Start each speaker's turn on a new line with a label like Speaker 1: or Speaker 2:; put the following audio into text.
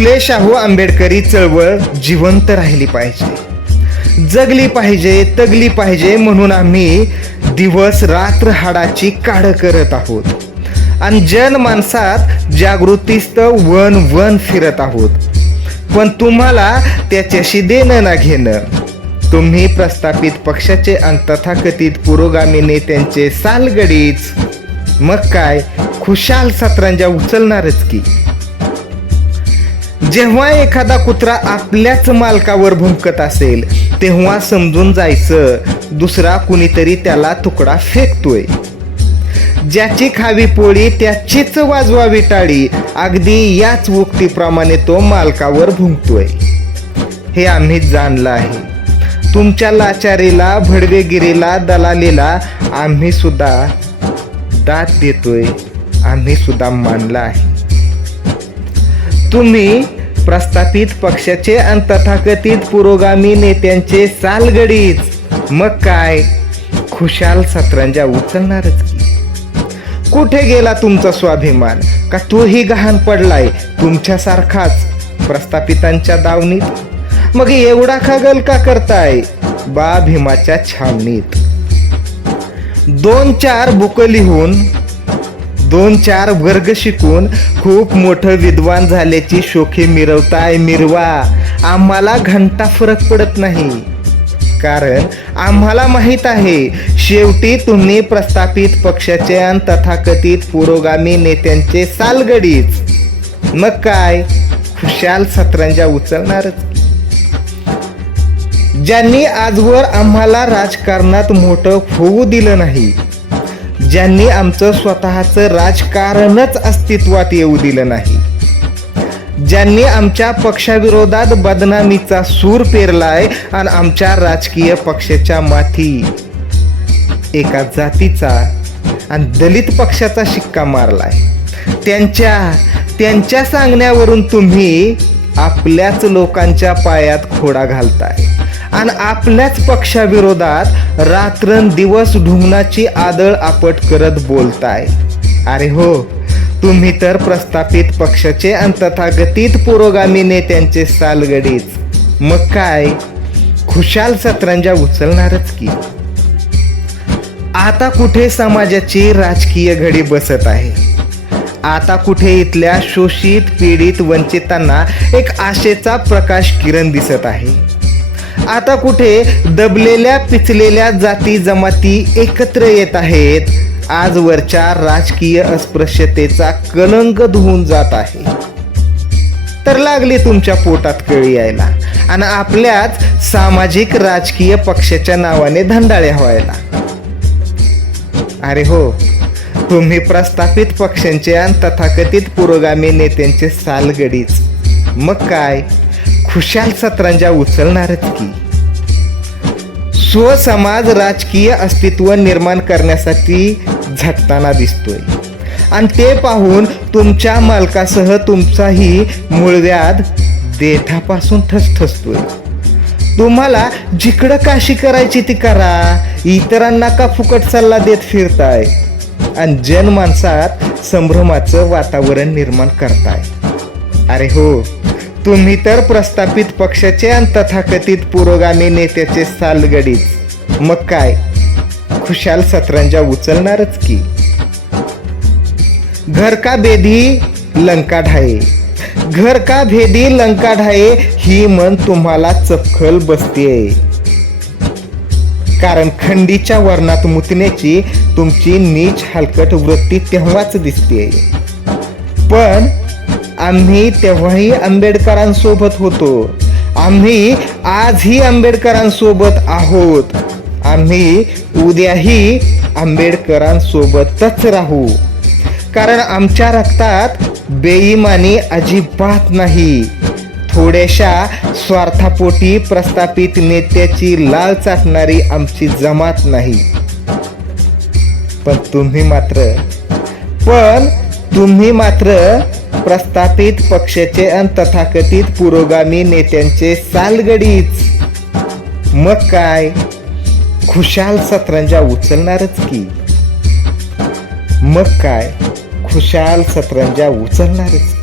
Speaker 1: फुले शाहू आंबेडकरी चळवळ जिवंत राहिली पाहिजे. जगली पाहिजे तगली पाहिजे म्हणून आम्ही दिवस रात्र हाडाची काढ करत आहोत. आणि जनमानसात जागृतीस्त वन वन फिरत आहोत. पण तुम्हाला त्याच्याशी देणं ना घेणं. तुम्ही प्रस्थापित पक्षाचे आणि तथाकथित पुरोगामी नेत्यांचे सालगडीच. मग काय खुशाल सतरंजा उचलणारच की. जेव्हा एखादा कुत्रा आपल्याच मालकावर भुंकत असेल तेव्हा समजून जायचं दुसरा कुणीतरी त्याला तुकडा फेकतोय. ज्याची खावी पोळी त्याचीच वाजवावी टाळी अगदी याच उक्तीप्रमाणे तो मालकावर भुंकतोय. हे आम्ही जाणलं आहे. तुमच्या लाचारीला भडवेगिरीला दलालीला आम्ही सुद्धा दाद देतोय आम्ही सुद्धा मानलं आहे. तुम्ही प्रस्थापित पक्षाचे आणि तथाकथित पुरोगामी नेत्यांचे सालगडीच मग काय? खुशाल सतरंजा उचलणारच की. कुठे गेला तुमचा स्वाभिमान? का तोही गहाण पडलाय तुमच्यासारखाच प्रस्थापितांच्या दावणीत? मग एवढा खगल का करताय? बा भीमाच्या छावणीत. दोन चार बुक लिहून दोन चार वर्ग शिकून खूप मोठं विद्वान झाल्याची शोखे मिरवताय मिरवा. आम्हाला घंटा फरक पडत नाही. कारण आम्हाला माहीत आहे शेवटी तुम्ही प्रस्थापित पक्षाचे आणि तथाकथित पुरोगामी नेत्यांचे सालगडीच. मग काय? खुशाल सतरंजा उचलणारच. ज्यांनी आजवर आम्हाला राजकारणात मोठं होऊ दिलं नाही ज्यांनी आमचं स्वतःचं राजकारणच अस्तित्वात येऊ दिलं नाही. ज्यांनी आमच्या पक्षाविरोधात बदनामीचा सूर पेरलाय आणि आमच्या राजकीय पक्षाच्या माथी एका जातीचा आणि दलित पक्षाचा शिक्का मारलाय. त्यांच्या त्यांच्या सांगण्यावरून तुम्ही आपल्याच लोकांच्या पायात खोडा घालताय. आणि आपल्याच पक्षाविरोधात रात्रंदिवस ढुंगणाची आदळ आपट करत बोलताय. अरे हो तुम्ही तर प्रस्थापित पक्षाचे आणि तथागतीत पुरोगामी नेत्यांचे सालगडीच. मग काय? खुशाल सतरंजा उचलणारच की. आता कुठे समाजाची राजकीय घडी बसत आहे? आता कुठे इथल्या शोषित पीडित वंचितांना एक आशेचा प्रकाश किरण दिसत आहे? आता कुठे दबलेल्या पिचलेल्या जाती जमाती एकत्र येत आहेत. आजवरच्या राजकीय अस्पृश्यतेचा कलंक धुवून जात आहे. तर लागली तुमच्या पोटात केळी यायला आणि आपल्याच सामाजिक राजकीय पक्षाच्या नावाने धंडाळ्या व्हायला. अरे हो तुम्ही प्रस्थापित पक्षांचे आणि तथाकथित पुरोगामी नेत्यांचे सालगडीच. मग काय? खुशाल सतरंजा उचलणारच की. स्वसमाज राजकीय अस्तित्व निर्माण करण्यासाठी झटताना दिसतोय. आणि ते पाहून तुमच्या मालकासह तुमचाही मूळव्याध देठापासून ठसठसतोय. तुम्हाला जिकडं काशी करायची ती करा इतरांना का फुकट सल्ला देत फिरताय? आणि जनमानसात संभ्रमाचं वातावरण निर्माण करताय. अरे हो तुम्ही तर प्रस्थापित पक्षाचे आणि तथाकथित पुरोगामी नेत्याचे सालगडीच मग काय? खुशाल सतरंजा उचलणारच की. घर का बेदी लंका ढाये? घर का भेदी लंका ढाये? ही मन तुम्हाला चपखल बसतेय. कारण खंडीच्या वर्णात मुतण्याची तुमची नीच हलकट वृत्ती तेव्हाच दिसते पण आम्ही तेव्हाही आंबेडकरांसोबत होतो. आम्ही आजही आंबेडकरांसोबत आहोत. आम्ही उद्याही आंबेडकरांसोबतच राहू. कारण आमच्या रक्तात बेईमानी अजिबात नाही. थोड्याशा स्वार्थापोटी प्रस्थापित नेत्याची लाल चाटणारी आमची जमात नाही. पण तुम्ही मात्र पण तुम्ही मात्र प्रस्थापित पक्षाचे आणि तथाकथित पुरोगामी नेत्यांचे सालगडीच. मग काय? खुशाल सतरंजा उचलणारच की. मग काय? खुशाल सतरंजा उचलणारच